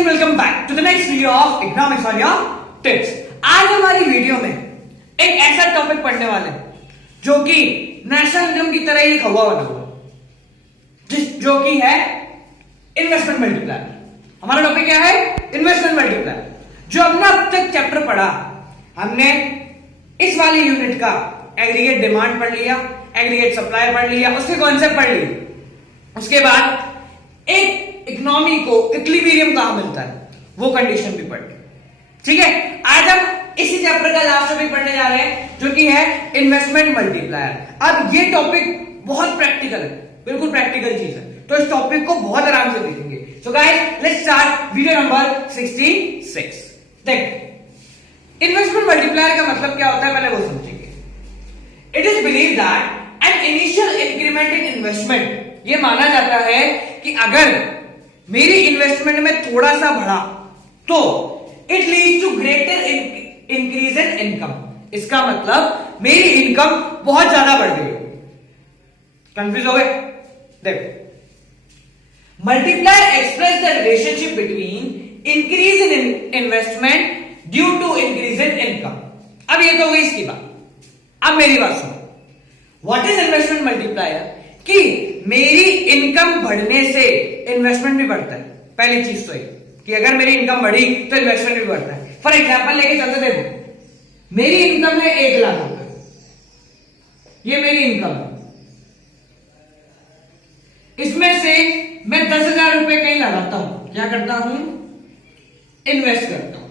And welcome back to the next video of economics और your tips. आज हमारी video में एक ऐसा टॉपिक पढ़ने वाले जो कि नेशनल इनकम की तरह ही हवा बना हुआ जो कि है इन्वेस्टमेंट मल्टीप्लायर। हमारा टॉपिक क्या है? Investment multiplier. जो हमने अब तक चैप्टर पढ़ा, हमने इस वाली यूनिट का एग्रीगेट डिमांड पढ़ लिया, एग्रीगेट सप्लाई पढ़ लिया, उसके कॉन्सेप्ट पढ़ लिए। उसके बाद एक इकोनॉमी को इक्विलिब्रियम कहां मिलता है वो कंडीशन भी पढ़ ली। ठीक है, आज हम इसी चैप्टर का लास्ट टॉपिक पढ़ने जा रहे हैं जो कि है इन्वेस्टमेंट मल्टीप्लायर। अब ये टॉपिक बहुत प्रैक्टिकल है, बिल्कुल प्रैक्टिकल चीज है, तो इस टॉपिक को बहुत आराम से देखेंगे। So guys let's start video number 66। देख, इन्वेस्टमेंट मल्टीप्लायर का मतलब क्या होता है पहले वो समझेंगे। It is believe that an initial increment in investment, ये माना जाता है कि अगर मेरी इन्वेस्टमेंट में थोड़ा सा बढ़ा तो it leads to greater increase in income. इसका मतलब मेरी इनकम बहुत ज्यादा बढ़ गई। कंफ्यूज हो गए? देखो, multiplier express the relationship between increase in investment due to increase in income. अब ये तो हो गई इसकी बात। अब मेरी बात सुनो, व्हाट इज इन्वेस्टमेंट मल्टीप्लायर? कि मेरी इनकम बढ़ने से इन्वेस्टमेंट भी बढ़ता है। पहली चीज तो ये कि अगर मेरी इनकम बढ़ी तो इन्वेस्टमेंट भी बढ़ता है। फॉर एग्जांपल लेके चलते, देखो मेरी इनकम है 1 लाख रुपए, ये मेरी इनकम है। इसमें से मैं 10,000 रुपए कहीं लगाता हूं, क्या करता हूं? इन्वेस्ट करता हूं।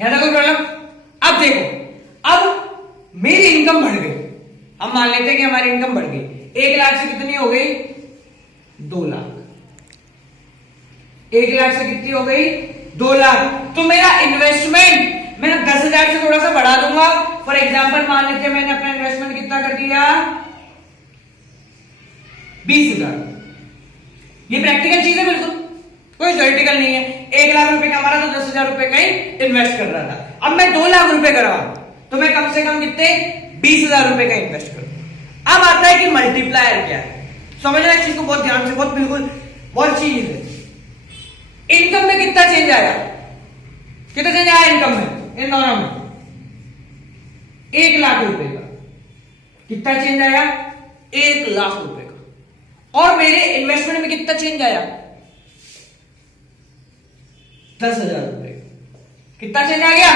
यहां तक कोई प्रॉब्लम? अब देखो, अब मेरी इनकम बढ़ गई। हम मान लेते हैं कि हमारी इनकम बढ़ गई। 1 लाख से कितनी हो गई? 2 लाख। 1 लाख से कितनी हो गई? 2 लाख। तो मेरा इन्वेस्टमेंट मैं 10,000 से थोड़ा सा बढ़ा दूंगा। फॉर एग्जांपल मान लेते हैं मैंने अपना इन्वेस्टमेंट कितना कर दिया? 20,000। ये प्रैक्टिकल चीज है, बिल्कुल कोई थ्योरेटिकल नहीं है। 1 लाख रुपए का हमारा तो 10,000 रुपए का ही इन्वेस्ट कर रहा था। अब मैं 2 लाख रुपए कर रहा हूं तो मैं कम से कम कितने? 20,000 रुपए का इन्वेस्ट करूं। अब आता है कि मल्टीप्लायर क्या है। समझना इस चीज को बहुत ध्यान से, बहुत बिल्कुल बहुत चीज है। इनकम में कितना चेंज आया? कितना चेंज आया इनकम में? इन दोनों में 1 लाख रुपए का कितना चेंज आया? 1 लाख रुपए का। और मेरे इन्वेस्टमेंट में कितना चेंज आया? 10,000 रुपए। कितना चेंज आ गया?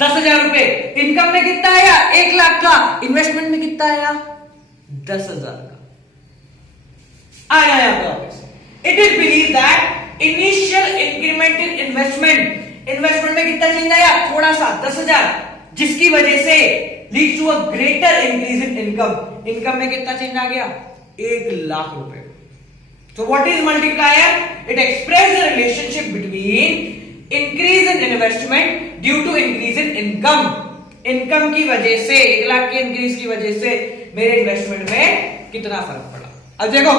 10,000 रुपए। इनकम में कितना आया? 1 लाख का। इन्वेस्टमेंट में कितना आया? 10,000 का। आया यहां पे वापस। It is believe that initial increment in investment में कितना चेंज आया? थोड़ा सा, 10,000, जिसकी वजह से leads to a greater increase in income. Income में कितना चेंज आ गया? 1 लाख रुपए। So what is multiplier? It expresses the relationship between increase in investment due to increase in income. Income की वजह से, 1 लाख के इंक्रीज की वजह से मेरे इन्वेस्टमेंट में कितना फर्क पड़ा। अब देखो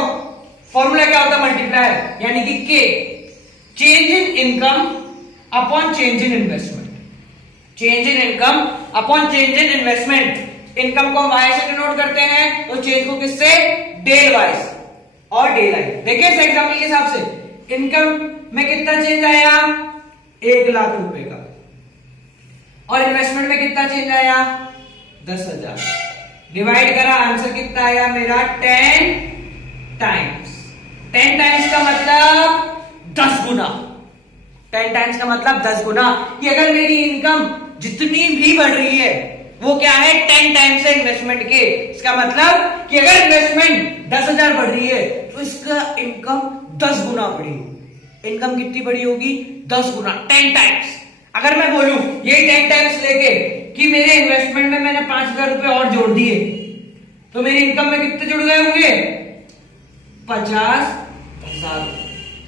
फॉर्मूला क्या होता है मल्टीप्लायर, यानी कि के change in income upon change in investment. Change in income upon change in investment. Income को हम वाई से डिनोट करते हैं तो चेंज को किससे? डेल वाई और डे लाइन। देखिए इस एग्जांपल के हिसाब से इनकम में कितना चेंज आया? 1 लाख रुपए का। और इन्वेस्टमेंट में कितना चेंज आया? 10,000। डिवाइड करा, आंसर कितना आया मेरा? 10 टाइम्स। 10 टाइम्स का मतलब 10 गुना। 10 टाइम्स का मतलब 10 गुना। कि अगर मेरी इनकम जितनी भी बढ़ रही है वो क्या है? 10 टाइम्स है इन्वेस्टमेंट के। इसका मतलब कि अगर इन्वेस्टमेंट 10,000 बढ़ रही है तो इसका इनकम 10 गुना बढ़ी होगी। इनकम कितनी बढ़ी होगी? 10 गुना, 10 टाइम्स। अगर मैं बोलूं ये 10 टाइम्स लेके कि मेरे इन्वेस्टमेंट में मैंने 5,000 रुपए और जोड़ दिए तो मेरी इनकम में कितने जुड़ गए होंगे? 50,000।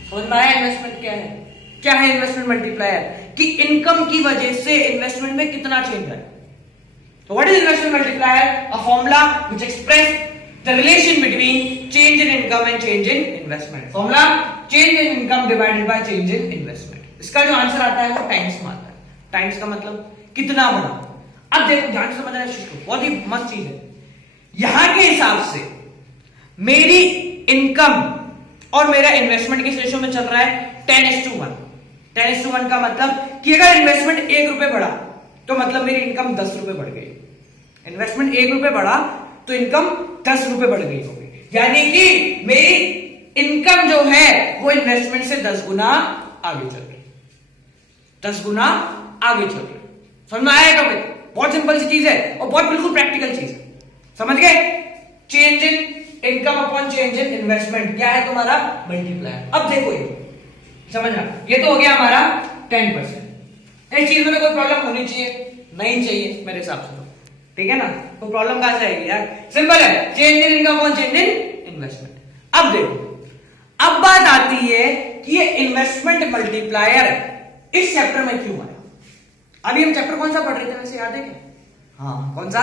समझ में आया इन्वेस्टमेंट क्या है? क्या है इन्वेस्टमेंट मल्टीप्लायर? कि इनकम की वजह से इन्वेस्टमेंट में कितना चेंज है। So what is investment multiplier? A formula which express the relation between change in income and change in investment. Formula change in income divided by change in investment. इसका जो answer आता है वो times में आता है। Times का मतलब कितना बढ़ा। अब देखो ध्यान से समझना इस चीज को, बहुत ही मस्त चीज है। यहां के हिसाब से मेरी इनकम और मेरा इन्वेस्टमेंट किस रेशियो में चल रहा है? 10:1। 10:1 का मतलब कि अगर इन्वेस्टमेंट 1 रुपए बढ़ा तो मतलब मेरी इनकम 10 रुपए बढ़ गई। इन्वेस्टमेंट 1 रुपए बढ़ा तो इनकम 10 रुपए बढ़ गई होगी, यानी कि मेरी इनकम जो है वो इन्वेस्टमेंट से 10 गुना आगे चल रही, 10 गुना आगे चल रही। समझ में आया टॉपिक? बहुत सिंपल सी चीज है और बहुत बिल्कुल प्रैक्टिकल चीज है। समझ गए? Change in income upon change in investment क्या है तुम्हारा? मल्टीप्लायर। अब देखो ये समझना, ये तो हो गया हमारा 10%। इस चीज में कोई प्रॉब्लम होनी चाहिए? नहीं चाहिए मेरे हिसाब से, ठीक है ना? तो प्रॉब्लम कहां से आएगी यार? सिंपल है, change in income upon change in investment. अब देखो, अब बात आती है कि ये इन्वेस्टमेंट मल्टीप्लायर इस चैप्टर में क्यों आया? अभी हम चैप्टर कौन सा पढ़ रहे थे वैसे याद है क्या? हाँ, कौन सा?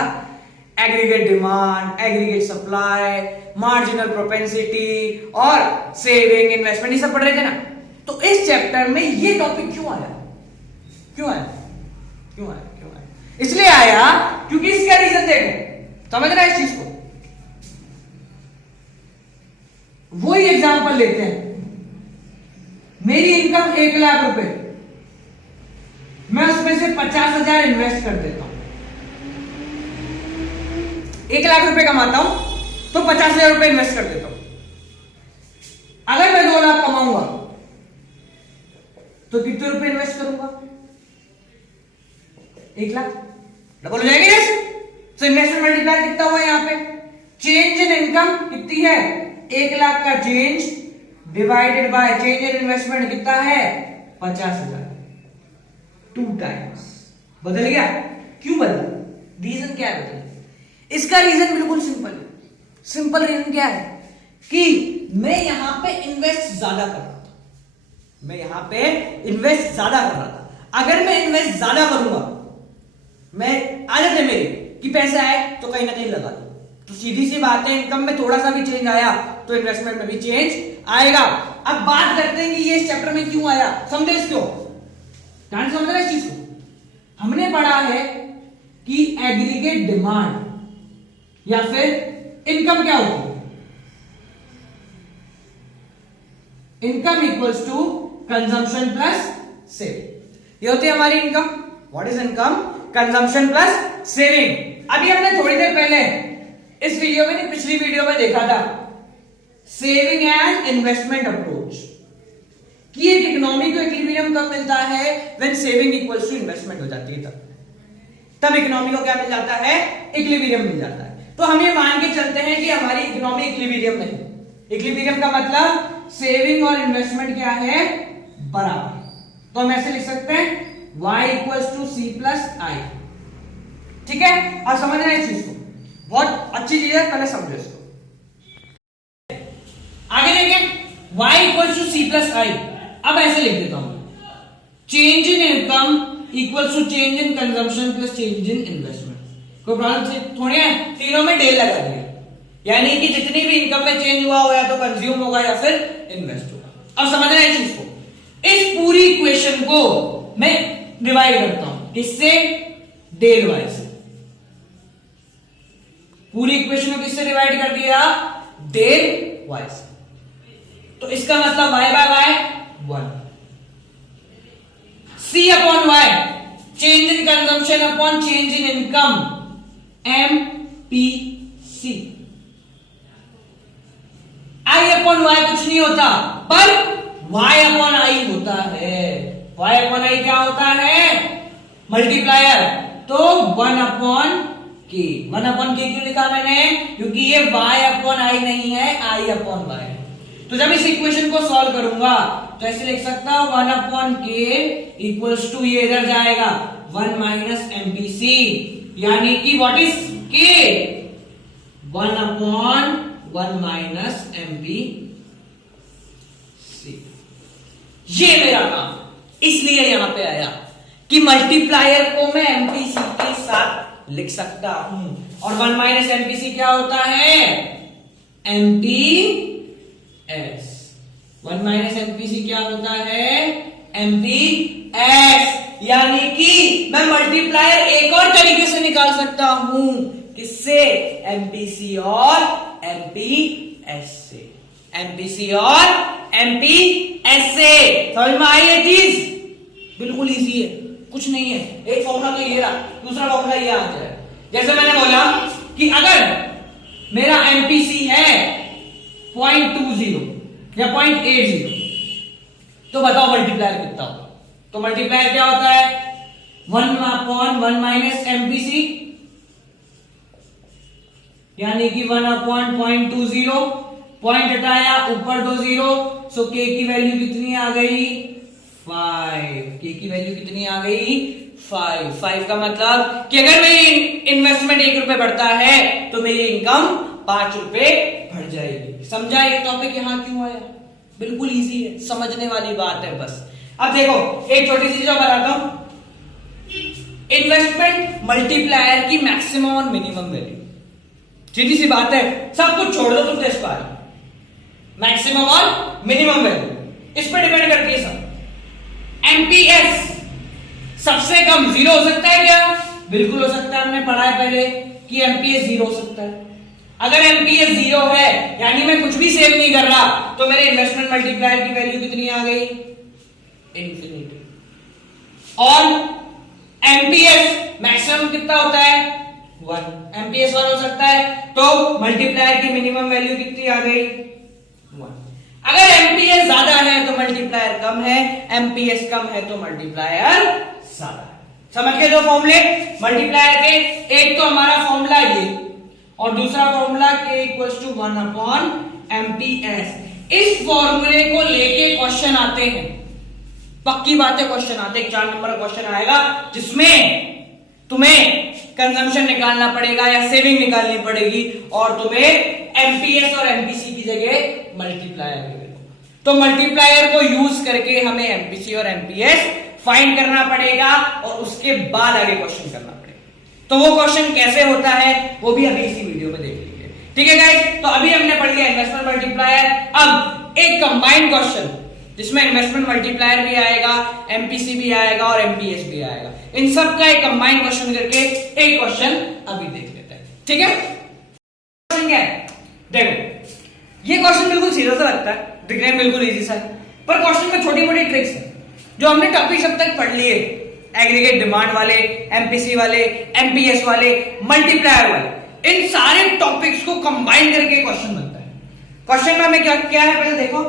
Aggregate demand, aggregate supply, marginal propensity और सेविंग इन्वेस्टमेंट, ये सब पढ़ रहे थे ना? तो इस चैप्टर में ये टॉपिक क्यों आया? क्यों आया? क्यों आया? क्यों आया? इसलिए आया क्योंकि इसका रीजन देखो, समझ रहा है इस चीज को? वही एग्जांपल लेते हैं, मेरी इनकम 1 लाख रुपए, मैं उसमें से 50,000 इन्वेस्ट कर देता हूं। 1 लाख रुपए कमाता हूं तो 50,000 रुपए इन्वेस्ट कर देता हूं। अगर मैं 2 लाख कमाऊंगा तो कितने रुपए इन्वेस्ट करूंगा? 1 लाख। डबल हो जाएगी जैसे। तो इन्वेस्टमेंट मल्टीप्लायर कितना हुआ यहां पे? चेंज इन इनकम कितनी है? 1 लाख का change divided by change in investment कितना है? 50,000। 2 टाइम्स बदल गया। क्यों बदला? रीजन क्या है बदलने? इसका रीजन बिल्कुल सिंपल है। सिंपल रीजन क्या है कि मैं यहां पे इन्वेस्ट ज्यादा कर रहा था। मैं यहां पे इन्वेस्ट ज्यादा कर रहा था। अगर मैं इन्वेस्ट ज्यादा करूंगा, मैं आदत है मेरी कि पैसे आए तो कहीं ना कहीं लगा दूं, तो सीधी सी बात है इनकम में थोड़ा सा भी चेंज आया तो इन्वेस्टमेंट में भी चेंज आएगा। अब बात करते हैं कि ये इस चैप्टर में क्यों आया। समझे इसको? ध्यान से समझना इस चीज को। हमने पढ़ा है कि एग्रीगेट डिमांड या फिर इनकम क्या होती है? Income equals to consumption plus saving. ये होती है हमारी इनकम। What is income? Consumption plus saving. अभी हमने थोड़ी देर पहले इस वीडियो में नहीं, पिछली वीडियो में देखा था सेविंग एंड इन्वेस्टमेंट अप्रोच कि एक इकोनॉमी को इक्विलिब्रियम कब मिलता है? When saving equals to investment हो जाती है, तब इकोनॉमी को क्या मिल जाता है? इक्विलिब्रियम मिल जाता है। तो हम ये मान के चलते हैं कि हमारी इकोनॉमी इक्विलिब्रियम में है। इक्विलिब्रियम का मतलब सेविंग और इन्वेस्टमेंट क्या है? बराबर। तो हम ऐसे लिख सकते हैं y equals to C plus I. ठीक है? अब समझना इस चीज को, बहुत अच्छी चीज है, पहले समझो इसको। आगे देखें, y equals to C plus I. अब ऐसे लिख देता हूं, change in income equals to change in consumption plus change in investment. कोई प्रॉब्लम थोड़ी है? तीनों में डेल लगा दिया, यानी कि जितनी भी इनकम में चेंज हुआ हो या तो कंज्यूम होगा या फिर इन्वेस्ट होगा। अब समझना है इस चीज को। इस पूरी इक्वेशन को मैं डिवाइड करता हूं किससे? डेल वाई से। पूरी इक्वेशन को किससे डिवाइड कर दिया? डेल वाई से। तो इसका मतलब y by y 1, c upon y change in consumption upon change in income MPC। I upon y कुछ नहीं होता पर y अपॉन आई होता है। y अपॉन आई क्या होता है? मल्टीप्लायर। तो 1 अपॉन k। 1 अपॉन k क्यों लिखा मैंने? क्योंकि ये y अपॉन आई नहीं है, i अपॉन y। तो जब इस इक्वेशन को सॉल्व करूंगा तो ऐसे लिख सकता हूं 1 अपॉन k इक्वल्स टू, ये इधर जाएगा 1 माइनस MPC, यानी कि what is k? 1 upon 1 minus MPC। ये मेरा काम, इसलिए यहां पे आया कि मल्टीप्लायर को मैं MPC के साथ लिख सकता हूं। और 1 माइनस MPC क्या होता है? MPS। 1 माइनस MPC क्या होता है? MPS। यानी कि मैं मल्टीप्लायर एक और तरीके से निकाल सकता हूं। किससे? MPC और MPS से। MPC और MPS से। समझ में आई ये चीज? बिल्कुल इजी है, कुछ नहीं है। एक फॉर्मूला तो ये रहा, दूसरा फॉर्मूला ये आ जाए। जैसे मैंने बोला कि अगर मेरा एमपीसी है 0.20 या 0.80, तो बताओ मल्टीप्लायर कितना होगा। तो मल्टीप्लायर क्या होता है, 1/1 माइनस एमपीसी, यानी कि 1/0.20, पॉइंट हटाया, ऊपर 2 0, सो के की वैल्यू कितनी आ गई, 5। के की वैल्यू कितनी आ गई, 5 का मतलब कि अगर मेरी इन्वेस्टमेंट 1 रुपए बढ़ता है तो मेरी इनकम 5 रुपए बढ़ जाएगी। समझा ये टॉपिक यहां क्यों आया, बिल्कुल इजी है, समझने वाली बात है बस। अब देखो एक छोटी सी चीज बताता हूं, इन्वेस्टमेंट मल्टीप्लायर की मैक्सिमम और मिनिमम वैल्यू, सीधी सी बात है, सब कुछ छोड़ दो तुम टेस्ट पार, मैक्सिमम और मिनिमम वैल्यू इस पर डिपेंड करती है सब। एमपीएस सबसे कम 0 हो सकता है क्या, बिल्कुल हो सकता है, हमने पढ़ा है पहले कि एमपीएस 0 हो सकता है। अगर एमपीएस 0 है यानी मैं कुछ भी सेव नहीं कर रहा, तो मेरे इन्वेस्टमेंट मल्टीप्लायर की वैल्यू कितनी आ गई, इंफिनिटी। और एमपीएस मैक्सिमम कितना होता है, 1, एमपीएस 1 हो सकता है, तो मल्टीप्लायर की मिनिमम वैल्यू कितनी आ गई, 1। अगर एमपीएस ज्यादा है तो मल्टीप्लायर कम है, एमपीएस कम है तो मल्टीप्लायर ज्यादा है। समझ के दो फॉर्मूले मल्टीप्लायर के, एक तो हमारा फॉर्मूला ये और दूसरा फॉर्मूला k = 1/MPS। इस फॉर्मूले को लेके क्वेश्चन आते हैं, पक्की बात है, क्वेश्चन आते हैं, 4 नंबर का क्वेश्चन आएगा जिसमें तुम्हें कंजम्पशन निकालना पड़ेगा या सेविंग निकालनी पड़ेगी और तुम्हें एमपीएस और एमपीसी की जगह मल्टीप्लायर मिलेगा। तो मल्टीप्लायर को यूज करके हमें एमपीसी और एमपीएस फाइंड करना पड़ेगा और उसके बाद आगे क्वेश्चन करना पड़ेगा। तो वो क्वेश्चन कैसे होता है वो भी अभी इसी वीडियो में देख लीजिए, ठीक है गाइस। तो अभी हमने पढ़ लिया इन्वेस्टमेंट मल्टीप्लायर। अब एक कंबाइंड क्वेश्चन जिसमें इन्वेस्टमेंट मल्टीप्लायर भी आएगा, एमपीसी भी आएगा और एमपीएस भी आएगा, इन सब का एक कंबाइंड क्वेश्चन करके एक क्वेश्चन अभी देख लेते हैं, ठीक है। क्वेश्चन क्या है, देखो ये क्वेश्चन बिल्कुल सीधा सा लगता है, दिखने में बिल्कुल इजी सा है, पर क्वेश्चन में छोटी मोटी ट्रिक्स है जो हमने टॉपिक अब तक पढ़ लिए, एग्रीगेट डिमांड वाले, एमपीसी वाले, एमपीएस वाले, मल्टीप्लायर वाले, इन सारे टॉपिक्स को कंबाइन करके क्वेश्चन बनता है। क्वेश्चन में हमें क्या क्या है, पहले देखो,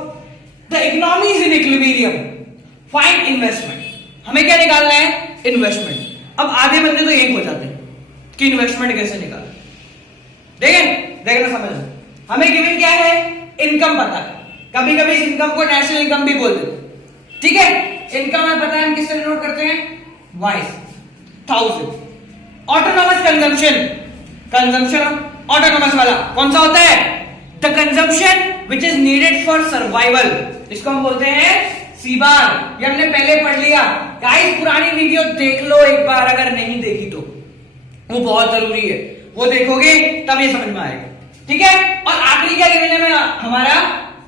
the economy is in equilibrium, find investment. हमें क्या निकालना है, इन्वेस्टमेंट। अब आधे बंदे तो यही हो जाते हैं कि इन्वेस्टमेंट कैसे निकालना, देखना समझना। हमें गिवन क्या है, इनकम पता है, कभी कभी इस इनकम को नेशनल इनकम भी बोल देते हैं, ठीक है। इनकम हमें पता है, हम किससे डिनोट करते हैं, वाइस 1000। ऑटोनॉमस कंजम्पशन ऑटोनॉमस वाला कौन सा होता है, the consumption which is needed for survival, इसको हम बोलते हैं सी बार। ये हमने पहले पढ़ लिया गाइस, पुरानी वीडियो देख लो एक बार, अगर नहीं देखी तो वो बहुत जरूरी है, वो देखोगे तब ये समझ में आएगा, ठीक है। और आखिरी क्या गिवन है हमारा,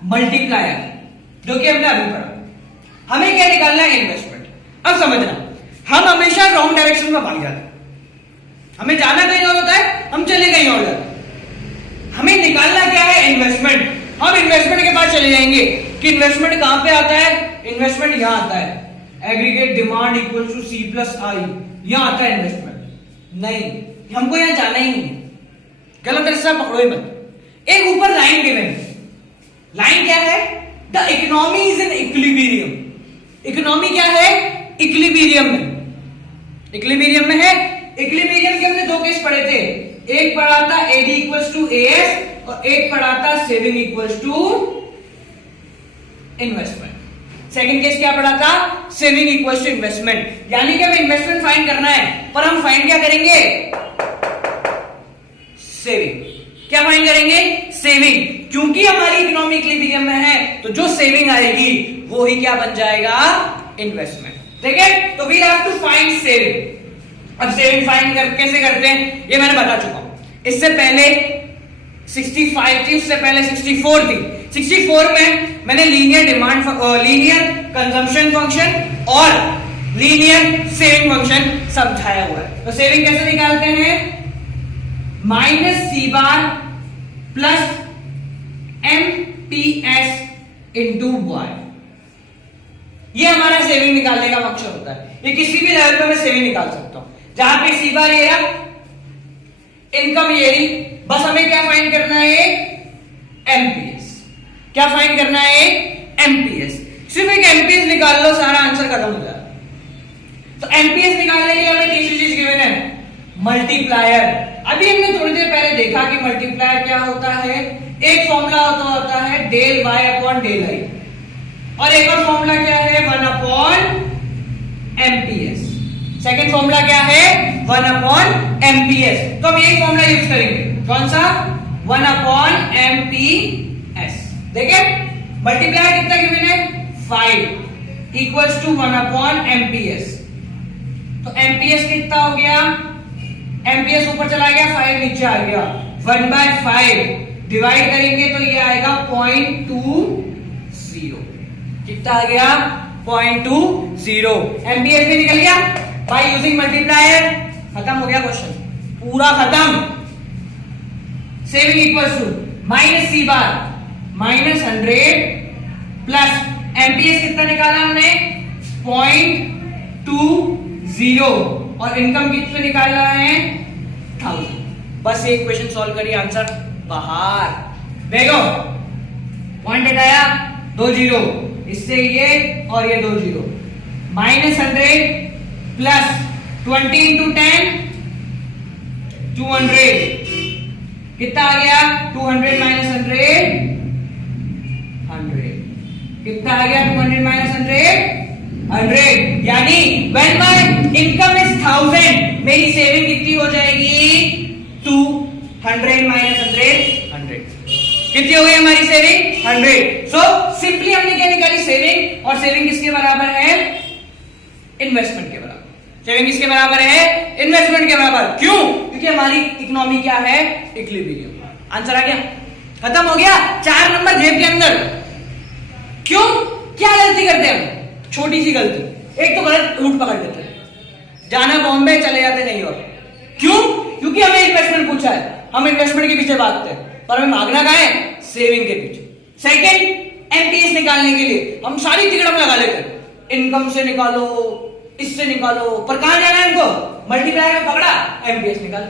मल्टीप्लायर, जो कि हमने अभी पढ़ा। हमें क्या निकालना है, इन्वेस्टमेंट। अब समझना, हम हमेशा रॉन्ग डायरेक्शन में भाग जाते हैं, हमें जाना कहीं और होता है, हम चले कहीं और जाते हैं। हमें निकालना क्या है, इन्वेस्टमेंट। हम इन्वेस्टमेंट के पास चले जाएंगे कि इन्वेस्टमेंट कहां पे आता है, इन्वेस्टमेंट यहां आता है, aggregate demand equal to C + I, यहां आता है इन्वेस्टमेंट। नहीं, हमको यहां जाना ही नहीं, गलत रास्ता पकड़ो ही मत। एक ऊपर लाइन गिवन, लाइन क्या है, the economy is in equilibrium. Economy क्या है, इक्विलिब्रियम में, इक्विलिब्रियम में है। इक्विलिब्रियम के हमने 2 केस पढ़े थे, एक पढ़ा था AD = AS और एक पढ़ा था saving equals to investment. Second case क्या पढ़ा था, सेविंग इक्वल्स टू इन्वेस्टमेंट। यानी कि हमें इन्वेस्टमेंट फाइंड करना है, पर हम फाइंड क्या करेंगे, सेविंग। क्या फाइंड करेंगे, सेविंग, क्योंकि हमारी इकोनॉमी इक्विलिब्रियम में है, तो जो सेविंग आएगी वो ही क्या बन जाएगा, इन्वेस्टमेंट, ठीक है। तो we have to find saving. अब सेविंग फाइंड कैसे करते हैं ये मैंने बता चुका हूं। इससे पहले 65 थी, उससे पहले 64 थी। 64 में मैंने linear demand, linear consumption function और लीनियर सेविंग फंक्शन समझाया हुआ है। तो सेविंग कैसे निकालते हैं, -C बार प्लस MPS इंटू Y। ये हमारा सेविंग निकालने का मकसद होता है। ये किसी भी लेवल पे मैं सेविंग निकाल सकता हूं। जहां पे सी बार ये रहा, इनकम ये रही, बस हमें क्या फाइंड करना है? एमपीएस। क्या फाइंड करना है? एमपीएस। सिर्फ एक एमपीएस निकाल लो, सारा आंसर खत्म हो जाएगा। तो एमपीएस निकालने के लिए हमें तीसरी चीज गिवन है, मल्टीप्लायर। अभी हमने थोड़ी देर पहले देखा कि मल्टीप्लायर क्या होता है। एक फॉर्मूला होता है del y upon del I, और एक और फॉर्मूला क्या है? 1 अपॉन एमपीएस। सेकेंड फॉर्मूला क्या है? 1 अपॉन एमपीएस। तो हम यही फॉर्मूला यूज करेंगे। कौन सा? 1 अपॉन एमपीएस। देखिए मल्टीप्लायर कितना गिवन है? 5 इक्वल्स टू 1 अपॉन एमपीएस। तो एमपीएस कितना हो गया? एमपीएस ऊपर चला गया, 5 नीचे आ गया। 1/5 डिवाइड करेंगे तो ये आएगा 0.20। कितना आ गया? 0.20। एमपीएस भी निकल गया बाय यूजिंग मल्टीप्लायर। खत्म हो गया क्वेश्चन, पूरा खत्म। Saving equals to minus C bar minus 100 plus MPS कितना निकाला हमने? 0.20, और इनकम कितने निकालना है? 1000। बस एक क्वेश्चन सॉल्व करिए, आंसर बाहर। देखो पॉइंट हटाया, 2 0, इससे ये और ये 2 0, माइनस 100 प्लस 20 इंटू 10 200। कितना आ गया? 200 माइनस 100 100। कितना आ गया? 200 माइनस 100 यानी when my income is 1000, मेरी सेविंग कितनी हो जाएगी? 200 माइनस 100। कितनी हो गई हमारी सेविंग? 100। सो सिंपली हमने क्या निकाली? सेविंग। और सेविंग किसके बराबर है? इन्वेस्टमेंट के बराबर। सेविंग किसके बराबर है? इन्वेस्टमेंट के बराबर। क्यों? क्योंकि हमारी इकोनॉमी क्या है? इक्विलिब्रियम। आंसर आ गया, खत्म हो गया। 4 नंबर जेब के अंदर। क्यों? क्या गलती करते हैं हम? छोटी सी गलती, एक तो गलत रूट पकड़ लेते हैं, जाना बॉम्बे चले जाते नहीं। और क्यों? क्योंकि हमें इन्वेस्टमेंट पूछा है, हम इन्वेस्टमेंट के पीछे भागते हैं, पर हमें भागना कहां है? सेविंग के पीछे। सेकंड, एमपीएस निकालने के लिए हम सारी तिकड़म लगा लेते हैं, इनकम से निकालो, इससे निकालो, पर कहां जाना है हमको? मल्टीप्लायर में पकड़ा, एमपीएस निकाल।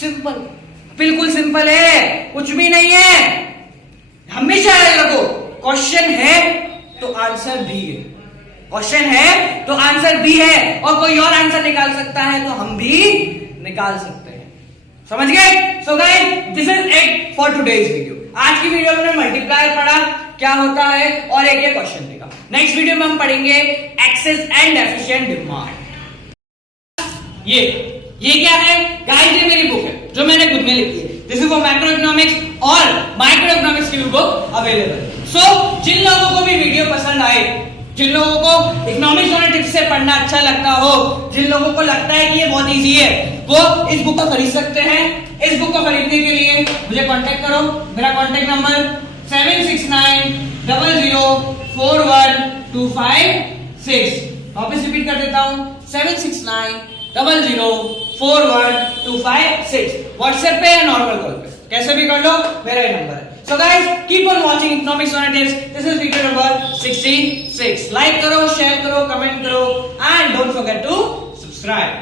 सिंपल, बिल्कुल सिंपल है, कुछ भी नहीं है। हमेशा याद रखो, क्वेश्चन है तो आंसर भी है, क्वेश्चन है तो आंसर भी है, और कोई और आंसर निकाल सकता है तो हम भी निकाल सकते हैं। समझ गए? So guys, this is it for today's video. आज की वीडियो में मल्टीप्लायर पढ़ा क्या होता है और एक ये क्वेश्चन देखा। नेक्स्ट वीडियो में हम पढ़ेंगे एक्सेस एंड एफिशिएंट डिमांड। ये क्या है गाइस? ये मेरी बुक है जो मैंने खुद में लिखी है। This is for macro economics और माइक्रो इकोनॉमिक्स की बुक अवेलेबल। सो जिन लोगों को भी वीडियो पसंद आए, जिन लोगों को इकोनॉमिक्स और टिप्स से पढ़ना अच्छा लगता हो, जिन लोगों को लगता है कि ये बहुत इजी है, वो इस बुक को खरीद सकते हैं। इस बुक को खरीदने के लिए मुझे कांटेक्ट करो। मेरा कांटेक्ट नंबर 7690041256। वापस रिपीट कर देता हूं, 7690041256। व्हाट्सएप पे या नॉर्मल कॉल पे, कैसे भी कर लो, मेरा ही नंबर है। So guys, keep on watching Economics on Tips. This is video number 66. Like करो, शेयर करो, कमेंट करो, and don't forget to subscribe.